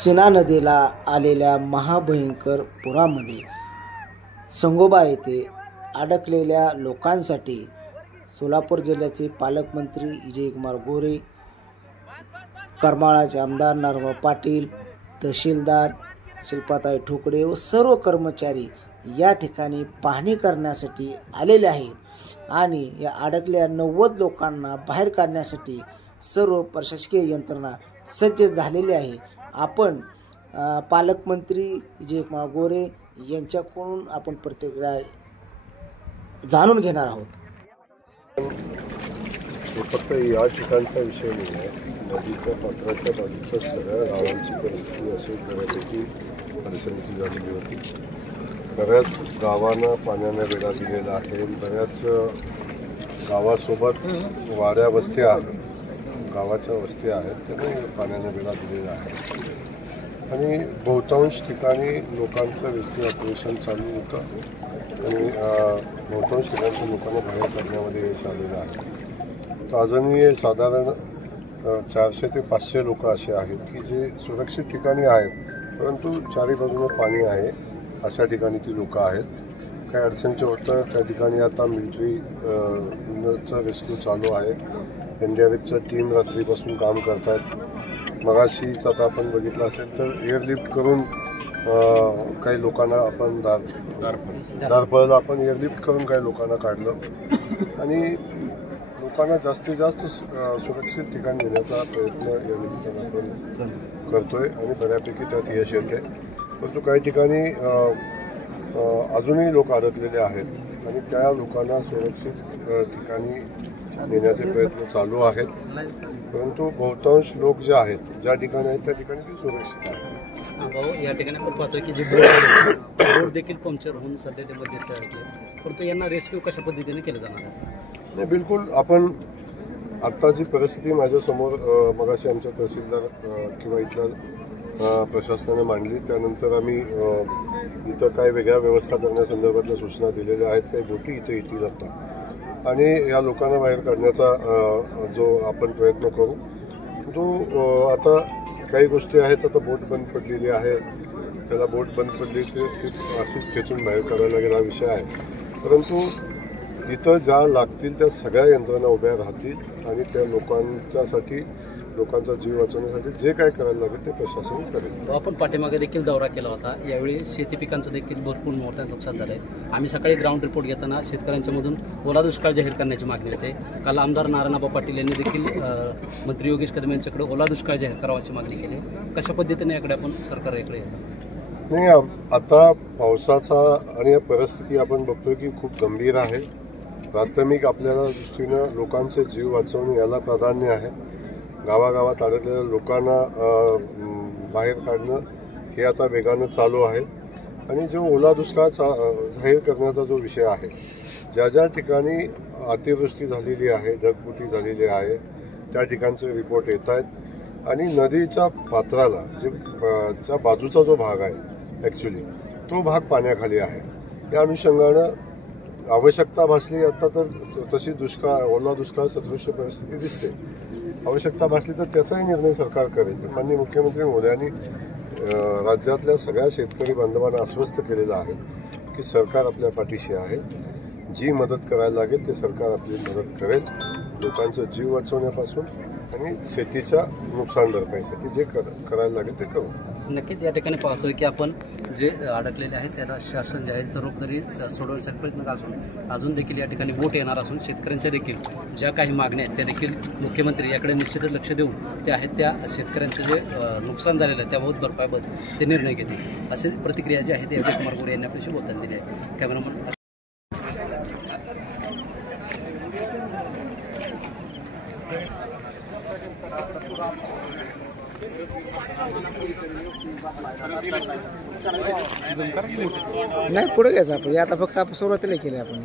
सीना नदीला आलेल्या महाभयंकर पुरामध्ये संगोबा येथे अडकलेल्या लोकांसाठी सोलापूर जिल्ह्याचे पालकमंत्री विजयकुमार गोरे, करमाळाचे आमदार नारायणभाऊ पाटील, तहसीलदार शिल्पाताई ठोकळे व सर्व कर्मचारी या ठिकाणी पाहणी करण्यासाठी आलेले आहेत आणि या अडकलेल्या 90 लोकांना बाहेर काढण्यासाठी सर्व प्रशासकीय यंत्रणा सज्ज झालेली आहे। आपण पालकमंत्री विजयकुमार गोरे यांच्याकडून आपण प्रतिक्रिया जाणून घेणार आहोत। फक्त या ठिकाणचा विषय नाही आहे, नदीच्या पात्राच्या बाजूच्या सगळ्या गावांची परिस्थिती अशी बऱ्यापैकी अडचणीची झालेली होती। बऱ्याच गावांना पाण्याने वेढा दिलेला आहे। बऱ्याच गावासोबत वाड्या वस्त्या गावाच्या वस्त्या आहेत त्यांनी पाण्याने वेढा दिलेला आहे आणि बहुतांश ठिकाणी लोकांचं रेस्क्यू ऑपरेशन चालू होतं आणि बहुतांश ठिकाणच्या लोकांना बाहेर काढण्यामध्ये यश आलेलं आहे। तर अजूनही साधारण 400 ते 500 लोक असे आहेत की जे सुरक्षित ठिकाणी आहेत, परंतु चारी बाजूने पाणी आहे अशा ठिकाणी ती लोक आहेत। काही अडचणीचं होतं त्या ठिकाणी आता मिलिटरीचं रेस्क्यू चालू आहे। NDRFच्या टीम रात्रीपासून काम करत आहेत। मगाशीच आता आपण बघितलं असेल तर एअरलिफ्ट करून काही लोकांना आपण दारपळला आपण एअरलिफ्ट करून काही लोकांना काढलं आणि लोकांना जास्तीत जास्त सुरक्षित ठिकाणी नेण्याचा प्रयत्न या निमित्तानं आपण करतोय आणि बऱ्यापैकी त्यात यश येते। परंतु काही ठिकाणी अजूनही लोक अडकलेले आहेत आणि त्या लोकांना सुरक्षित ठिकाणी नेण्याचे प्रयत्न चालू आहेत, परंतु बहुतांश लोक जे आहेत ज्या ठिकाणी आहेत त्या ठिकाणी ते सुरक्षित आहेत। या ठिकाणी आपण पाहतोय की जे बोट देखील पंक्चर होऊन सध्या ते मध्यस्थ आहेत, परंतु यांना रेस्क्यू कशा पद्धतीने केलं जाणार आहे? नाही, बिलकुल आपण आत्ता जी परिस्थिती माझ्यासमोर मगाशी आमच्या तहसीलदार किंवा इथल्या प्रशासनाने मांडली, त्यानंतर आम्ही इथं काय वेगळ्या व्यवस्था करण्यासंदर्भातल्या सूचना दिलेल्या आहेत। काही बोटी इथे येतील आता आणि या लोकांना बाहेर काढण्याचा जो आपण प्रयत्न करू तो आता काही गोष्टी आहेत। आता बोट बंद पडलेली आहे, त्याला बोट बंद पडली ती अशीच खेचून बाहेर काढायला गेला विषय आहे, परंतु इथं ज्या लागतील त्या सगळ्या यंत्रणा उभ्या राहतील आणि त्या लोकांच्यासाठी लोकांचा जीव वाचवण्यासाठी जे काय करायला लागेल ते प्रशासन करेल। आपण पाठीमागे देखील दौरा केला होता, यावेळी शेती पिकांचं देखील भरपूर मोठं नुकसान झालंय। आम्ही सकाळी ग्राउंड रिपोर्ट घेताना शेतकऱ्यांच्या मधून ओला दुष्काळ जाहीर करण्याची मागणी होते। काल आमदार नारायणभाऊ पाटील यांनी देखील मंत्री योगेश कदम यांच्याकडे ओला दुष्काळ जाहीर करावाची मागणी केली। कशा पद्धतीने याकडे आपण सरकारकडे येतो? नाही, आता पावसाचा आणि या परिस्थिती आपण बघतोय की खूप गंभीर आहे। प्राथमिक आपल्याला दृष्टीनं लोकांचे जीव वाचवणे याला प्राधान्य आहे। गावागावात अडकलेल्या लोकांना बाहेर काढणं हे आता वेगानं चालू आहे आणि जो ओला दुष्काळ जाहीर करण्याचा जो विषय आहे, ज्या ज्या ठिकाणी अतिवृष्टी झालेली आहे, ढगफुटी झालेली आहे त्या ठिकाणचे रिपोर्ट येत आहेत आणि नदीच्या पात्राला ज्या बाजूचा जो भाग आहे ॲक्च्युली तो भाग पाण्याखाली आहे। या अनुषंगानं आवश्यकता भासली आता तर तशी ओला दुष्काळ सदृश्य परिस्थिती दिसते। आवश्यकता भासली तर त्याचाही निर्णय सरकार करेल। माननीय मुख्यमंत्री मोदयांनी राज्यातल्या सगळ्या शेतकरी बांधवांना आश्वस्त केलेलं आहे की सरकार आपल्या पाठीशी आहे, जी मदत करायला लागेल ते सरकार आपली मदत करेल, लोकांचा जीव वाचवण्यापासून आणि शेतीच्या नुकसान भरपाईसाठी जे करायला लागेल ते करू। नक्कीच या ठिकाणी पाहतोय की आपण जे अडकलेले आहेत त्याला शासन जे आहे जबाबदारी सोडवण्यासाठी प्रयत्न असून अजून देखील या ठिकाणी बोट येणार असून शेतकऱ्यांच्या देखील ज्या काही मागण्या आहेत त्या देखील मुख्यमंत्री याकडे निश्चितच लक्ष देऊन ते आहेत त्या शेतकऱ्यांचं जे नुकसान झालेलं आहे त्याबाबत भरपाईबाबत ते निर्णय घेतील अशी प्रतिक्रिया जी आहे ती विजयकुमार गोरे यांनी आपल्याशी बोलताना दिली आहे। कॅमेरामन नाही पुढे घ्यायचं आपण, आता फक्त आपण सुरुवातीला केलं आपण।